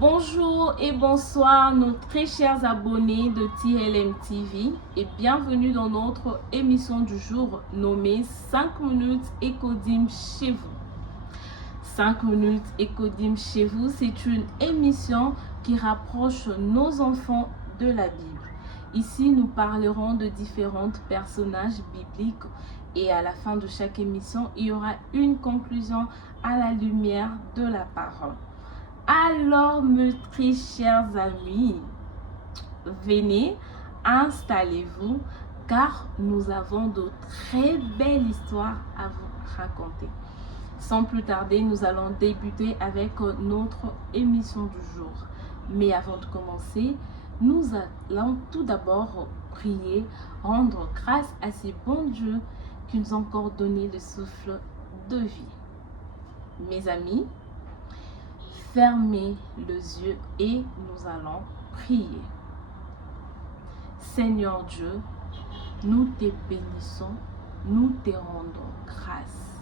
Bonjour et bonsoir nos très chers abonnés de TLM TV et bienvenue dans notre émission du jour nommée 5 minutes Écodim chez vous. 5 minutes Écodim chez vous, c'est une émission qui rapproche nos enfants de la Bible. Ici, nous parlerons de différents personnages bibliques et à la fin de chaque émission, il y aura une conclusion à la lumière de la parole. Alors, mes très chers amis, venez, installez-vous, car nous avons de très belles histoires à vous raconter. Sans plus tarder, nous allons débuter avec notre émission du jour. Mais avant de commencer, nous allons tout d'abord prier, rendre grâce à ces bons dieux qui nous ont encore donné le souffle de vie. Mes amis, fermez les yeux et nous allons prier. Seigneur Dieu, nous te bénissons, nous te rendons grâce,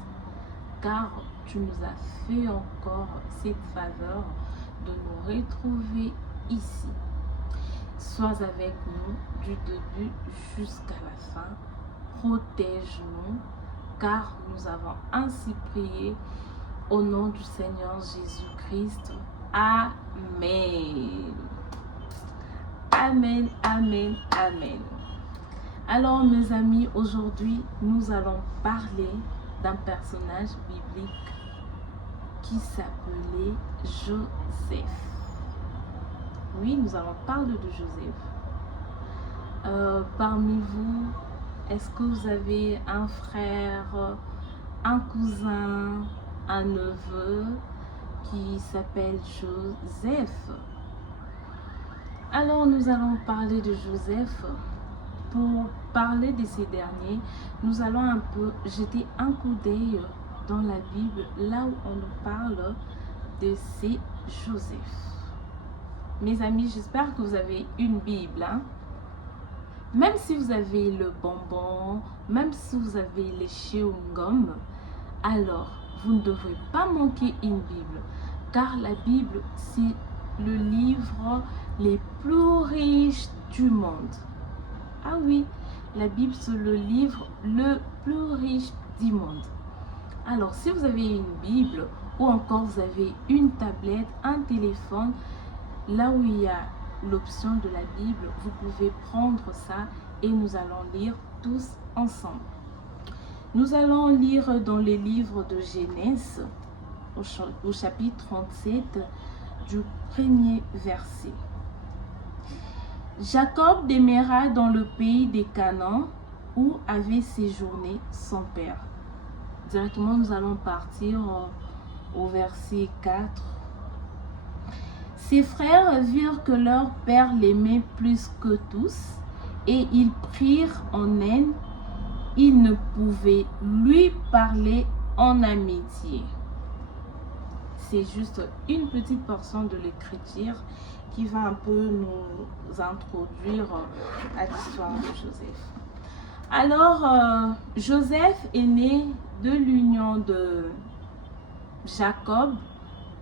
car tu nous as fait encore cette faveur de nous retrouver ici. Sois avec nous du début jusqu'à la fin. Protège-nous, car nous avons ainsi prié au nom du Seigneur Jésus-Christ. Amen. Amen, amen, amen. Alors mes amis, aujourd'hui, nous allons parler d'un personnage biblique qui s'appelait Joseph. Oui, nous allons parler de Joseph. Parmi vous, est-ce que vous avez un frère, un cousin, un neveu qui s'appelle Joseph? Alors nous allons parler de Joseph. Pour parler de ces derniers, nous allons un peu jeter un coup d'œil dans la Bible, là où on nous parle de ces Joseph. Mes amis, j'espère que vous avez une Bible, hein? Même si vous avez le bonbon, même si vous avez les chewing-gum, alors vous ne devrez pas manquer une Bible, car la Bible, c'est le livre le plus riche du monde. Ah oui, la Bible, c'est le livre le plus riche du monde. Alors, si vous avez une Bible ou encore vous avez une tablette, un téléphone, là où il y a l'option de la Bible, vous pouvez prendre ça et nous allons lire tous ensemble. Nous allons lire dans les livres de Genèse au chapitre 37 du premier verset. Jacob demeura dans le pays des Canaan où avait séjourné son père. Directement, nous allons partir au verset 4. Ses frères virent que leur père l'aimait plus que tous et ils prirent en haine. Ils ne pouvaient lui parler en amitié. C'est juste une petite portion de l'écriture qui va un peu nous introduire à l'histoire de Joseph. Alors, Joseph est né de l'union de Jacob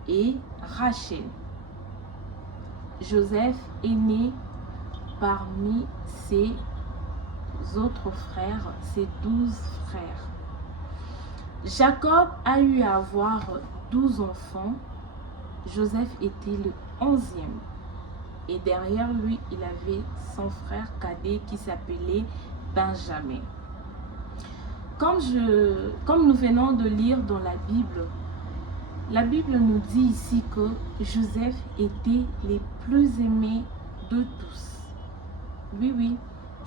et Rachel. Joseph est né parmi ses autres frères, ses 12 frères. Jacob a eu à avoir 12 enfants. Joseph était le 11e. Et derrière lui, il avait son frère cadet qui s'appelait Benjamin. Comme nous venons de lire dans la Bible nous dit ici que Joseph était le plus aimé de tous. Oui, oui,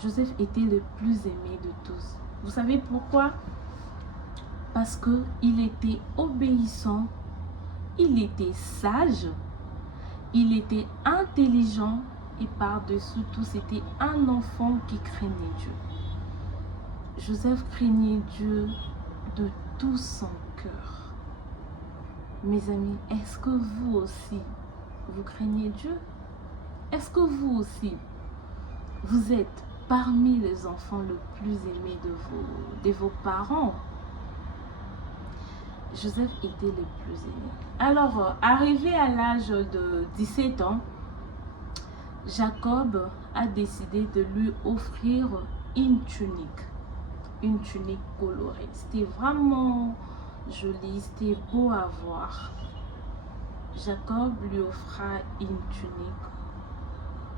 Joseph était le plus aimé de tous. Vous savez pourquoi? Parce qu'il était obéissant, il était sage, il était intelligent et par-dessus tout, c'était un enfant qui craignait Dieu. Joseph craignait Dieu de tout son cœur. Mes amis, est-ce que vous aussi, vous craignez Dieu? Est-ce que vous aussi, vous êtes parmi les enfants les plus aimés de vos parents? Joseph était le plus aimé. Alors, arrivé à l'âge de 17 ans, Jacob a décidé de lui offrir une tunique colorée. C'était vraiment joli, c'était beau à voir. Jacob lui offra une tunique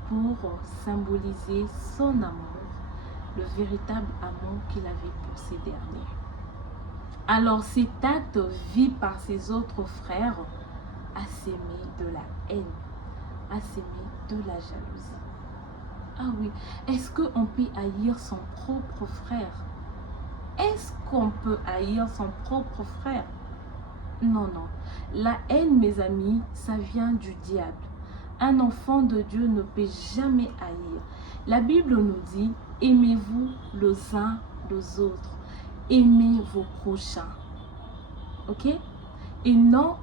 pour symboliser son amour, le véritable amour qu'il avait pour ces derniers. Alors cet acte vu par ses autres frères a sémé de la haine, a sémé de la jalousie. Ah oui, est-ce qu'on peut haïr son propre frère? Est-ce qu'on peut haïr son propre frère? Non, non. La haine, mes amis, ça vient du diable. Un enfant de Dieu ne peut jamais haïr. La Bible nous dit, aimez-vous les uns les autres. Aimez vos prochains. Ok? Et non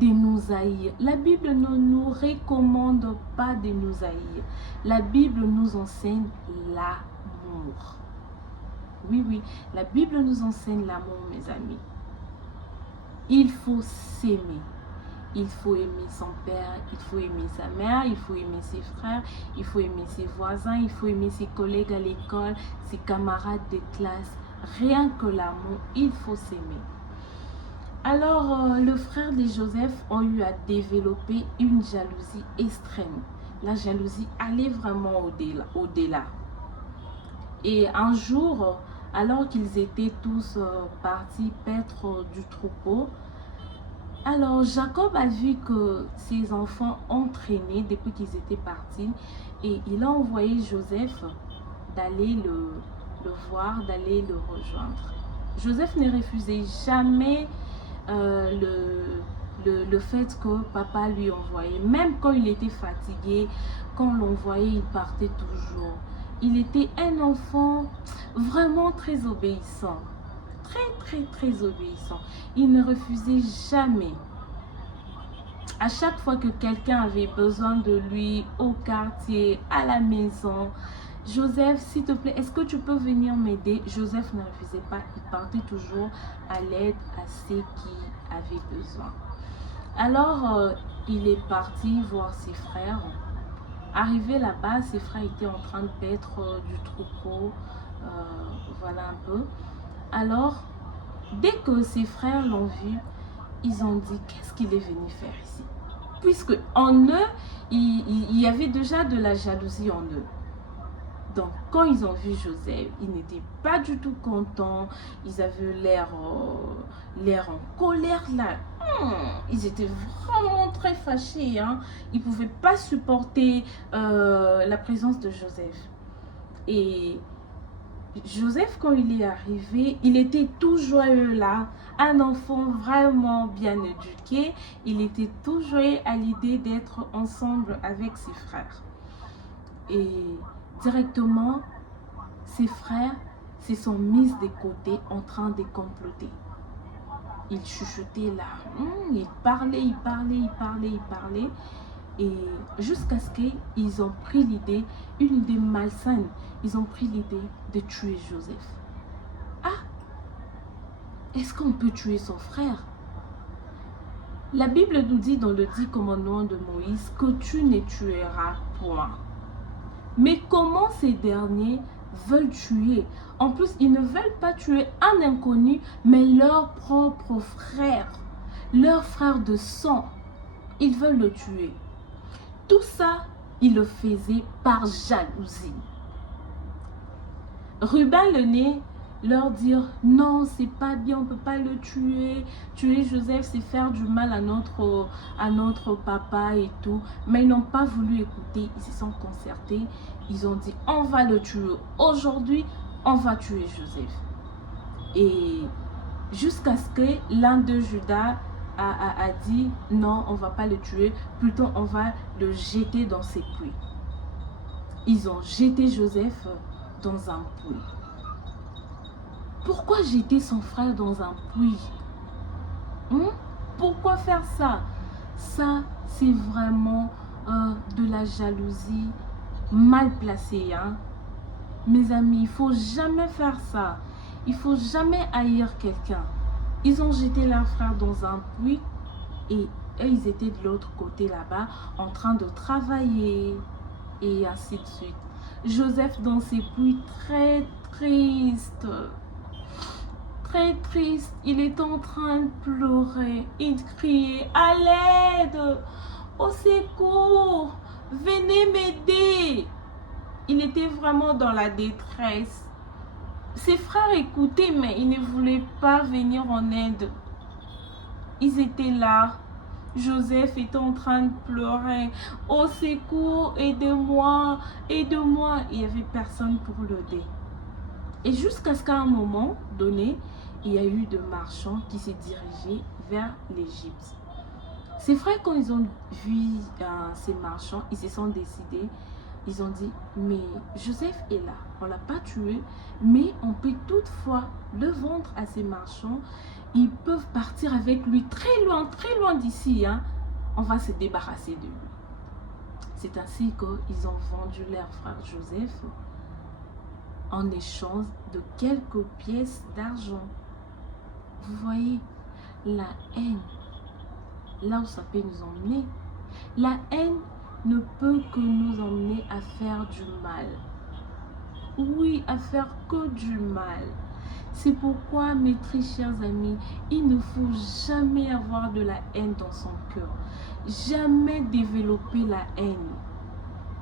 de nous haïr. La Bible ne nous recommande pas de nous haïr. La Bible nous enseigne l'amour. Oui, oui. La Bible nous enseigne l'amour, mes amis. Il faut s'aimer. Il faut aimer son père, il faut aimer sa mère, il faut aimer ses frères, il faut aimer ses voisins, il faut aimer ses collègues à l'école, ses camarades de classe. Rien que l'amour, il faut s'aimer. Alors, le frère de Joseph ont eu à développer une jalousie extrême. La jalousie allait vraiment au-delà. Et un jour, alors qu'ils étaient tous partis paître du troupeau, alors Jacob a vu que ses enfants ont traîné depuis qu'ils étaient partis et il a envoyé Joseph d'aller le voir, d'aller le rejoindre. Joseph ne refusait jamais le fait que papa lui envoyait. Même quand il était fatigué, quand l'envoyait, il partait toujours. Il était un enfant vraiment très obéissant. Très obéissant. Il ne refusait jamais. À chaque fois que quelqu'un avait besoin de lui au quartier, à la maison, Joseph, s'il te plaît, est-ce que tu peux venir m'aider? Joseph ne refusait pas. Il partait toujours à l'aide à ceux qui avaient besoin. Alors, il est parti voir ses frères. Arrivé là-bas, ses frères étaient en train de paître du troupeau. Voilà un peu. Alors, dès que ses frères l'ont vu, ils ont dit, qu'est-ce qu'il est venu faire ici? Puisque en eux, il y avait déjà de la jalousie en eux. Donc, quand ils ont vu Joseph, ils n'étaient pas du tout contents. Ils avaient l'air en colère là. Ils étaient vraiment très fâchés. Hein. Ils ne pouvaient pas supporter la présence de Joseph. Et Joseph, quand il est arrivé, il était tout joyeux là, un enfant vraiment bien éduqué. Il était tout joyeux à l'idée d'être ensemble avec ses frères. Et directement, ses frères se sont mis de côté en train de comploter. Ils chuchotaient là, ils parlaient. Et jusqu'à ce qu'ils ont pris l'idée, une idée malsaine, ils ont pris l'idée de tuer Joseph. Ah, est-ce qu'on peut tuer son frère? La Bible nous dit dans le 10 commandements de Moïse que tu ne tueras point. Mais comment ces derniers veulent tuer? En plus, ils ne veulent pas tuer un inconnu, mais leur propre frère, leur frère de sang. Ils veulent le tuer. Tout ça, ils le faisaient par jalousie. Ruben l'aîné leur dire non, c'est pas bien, on peut pas le tuer. Tuer Joseph, c'est faire du mal à notre papa et tout. Mais ils n'ont pas voulu écouter, ils se sont concertés. Ils ont dit on va le tuer aujourd'hui, on va tuer Joseph. Et jusqu'à ce que l'un de Judas a dit non, on va pas le tuer, plutôt on va le jeter dans ses puits. Ils ont jeté Joseph dans un puits. Pourquoi jeter son frère dans un puits? Pourquoi faire ça? Ça, c'est vraiment de la jalousie mal placée. Hein? Mes amis, il ne faut jamais faire ça. Il ne faut jamais haïr quelqu'un. Ils ont jeté leur frère dans un puits et eux, ils étaient de l'autre côté là-bas en train de travailler et ainsi de suite. Joseph dans ses puits très triste. Très triste, il est en train de pleurer. Il criait à l'aide, au secours, venez m'aider. Il était vraiment dans la détresse. Ses frères écoutaient, mais ils ne voulaient pas venir en aide. Ils étaient là. Joseph était en train de pleurer. Au secours, aidez-moi, aidez-moi. Il n'y avait personne pour l'aider. Et jusqu'à ce qu'à un moment donné, il y a eu des marchands qui s'est dirigés vers l'Égypte. Ses frères, quand ils ont vu ces marchands, ils se sont décidés. Ils ont dit, mais Joseph est là, on ne l'a pas tué, mais on peut toutefois le vendre à ces marchands. Ils peuvent partir avec lui très loin d'ici. Hein. On va se débarrasser de lui. C'est ainsi qu'ils ont vendu leur frère Joseph en échange de quelques pièces d'argent. Vous voyez, la haine, là où ça peut nous emmener. La haine ne peut que nous emmener à faire du mal. Oui, à faire que du mal. C'est pourquoi, mes très chers amis, il ne faut jamais avoir de la haine dans son cœur. Jamais développer la haine.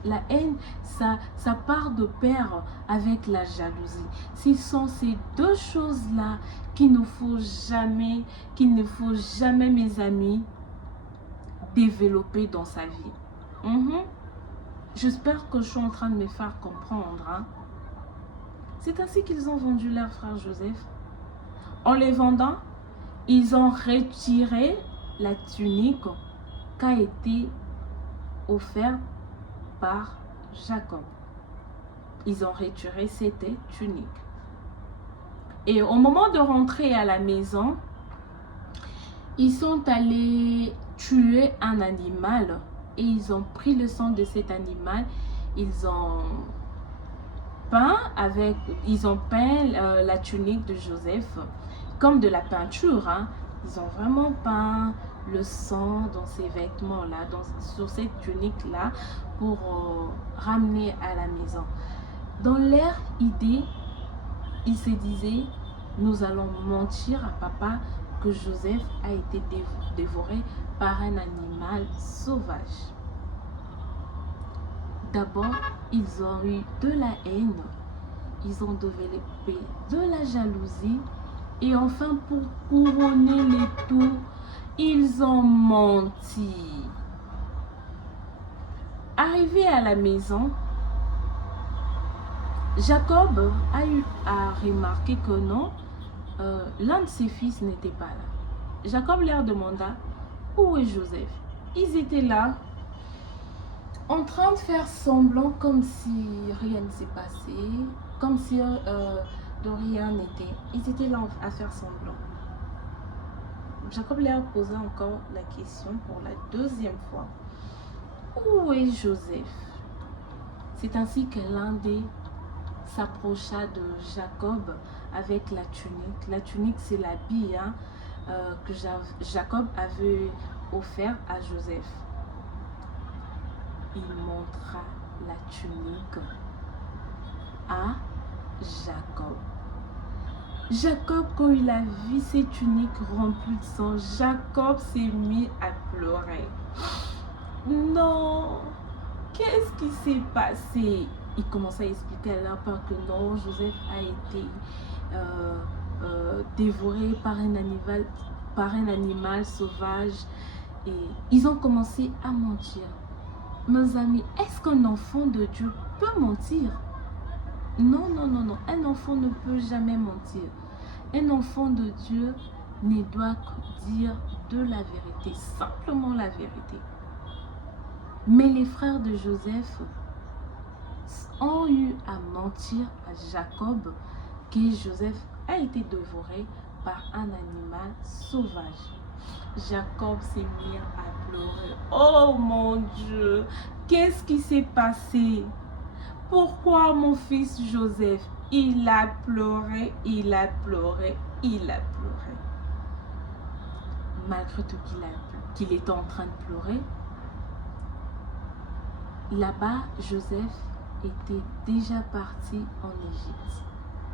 La haine, ça part de pair avec la jalousie. Ce sont ces deux choses-là qu'il ne faut jamais, mes amis, développer dans sa vie. J'espère que je suis en train de me faire comprendre. Hein. C'est ainsi qu'ils ont vendu leur frère Joseph. En les vendant, ils ont retiré la tunique qui a été offerte par Jacob. Ils ont retiré cette tunique. Et au moment de rentrer à la maison, ils sont allés tuer un animal et ils ont pris le sang de cet animal. Ils ont peint la tunique de Joseph comme de la peinture. Hein. Ils ont vraiment peint le sang dans ces vêtements-là, sur cette tunique-là, pour ramener à la maison. Dans leur idée, ils se disaient, nous allons mentir à papa que Joseph a été dévoré par un animal sauvage. D'abord, ils ont eu de la haine, ils ont développé de la jalousie et enfin, pour couronner les tout, ils ont menti. Arrivé à la maison, Jacob a eu à remarquer que non, l'un de ses fils n'était pas là. Jacob leur demanda, où est Joseph? Ils étaient là, en train de faire semblant comme si rien ne s'est passé, comme si de rien n'était. Ils étaient là à faire semblant. Jacob leur posa encore la question pour la deuxième fois. Où est Joseph? C'est ainsi que l'un des s'approcha de Jacob avec la tunique. La tunique, c'est l'habit que Jacob avait offert à Joseph. Il montra la tunique à Jacob. Jacob, quand il a vu cette tunique remplie de sang, Jacob s'est mis à pleurer. Non, qu'est-ce qui s'est passé? Il commençait à expliquer à leur père que non, Joseph a été dévoré par un animal sauvage. Et ils ont commencé à mentir. Mes amis, est-ce qu'un enfant de Dieu peut mentir? Non, non, non, non. Un enfant ne peut jamais mentir. Un enfant de Dieu ne doit que dire de la vérité, simplement la vérité. Mais les frères de Joseph ont eu à mentir à Jacob que Joseph a été dévoré par un animal sauvage. Jacob s'est mis à pleurer. Oh mon Dieu, qu'est-ce qui s'est passé? Pourquoi mon fils Joseph? Il a pleuré, il a pleuré, il a pleuré. malgré tout qu'il était en train de pleurer, là-bas, Joseph était déjà parti en Égypte.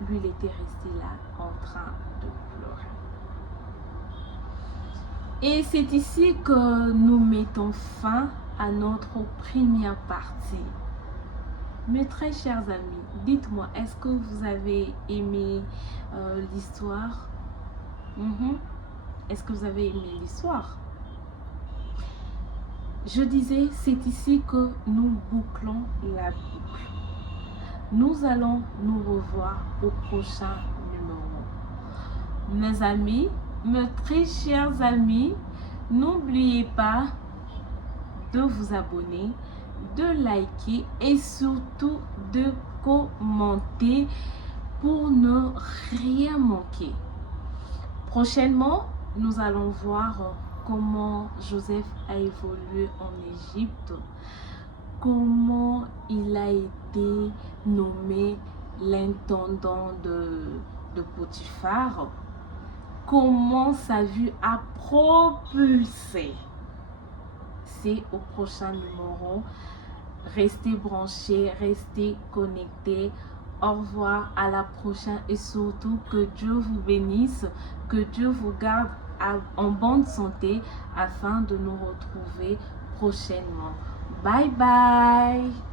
Lui, il était resté là en train de pleurer. Et c'est ici que nous mettons fin à notre première partie. Mes très chers amis, dites-moi, est-ce que vous avez aimé l'histoire? Est-ce que vous avez aimé l'histoire? Je disais, c'est ici que nous bouclons la boucle. Nous allons nous revoir au prochain numéro. Mes amis, mes très chers amis, n'oubliez pas de vous abonner, de liker et surtout de commenter pour ne rien manquer. Prochainement, nous allons voir comment Joseph a évolué en Égypte, comment il a été nommé l'intendant de Potiphar, comment sa vie a propulsé. C'est au prochain numéro. Restez branchés, restez connectés. Au revoir, à la prochaine et surtout que Dieu vous bénisse, que Dieu vous garde en bonne santé afin de nous retrouver prochainement. Bye bye.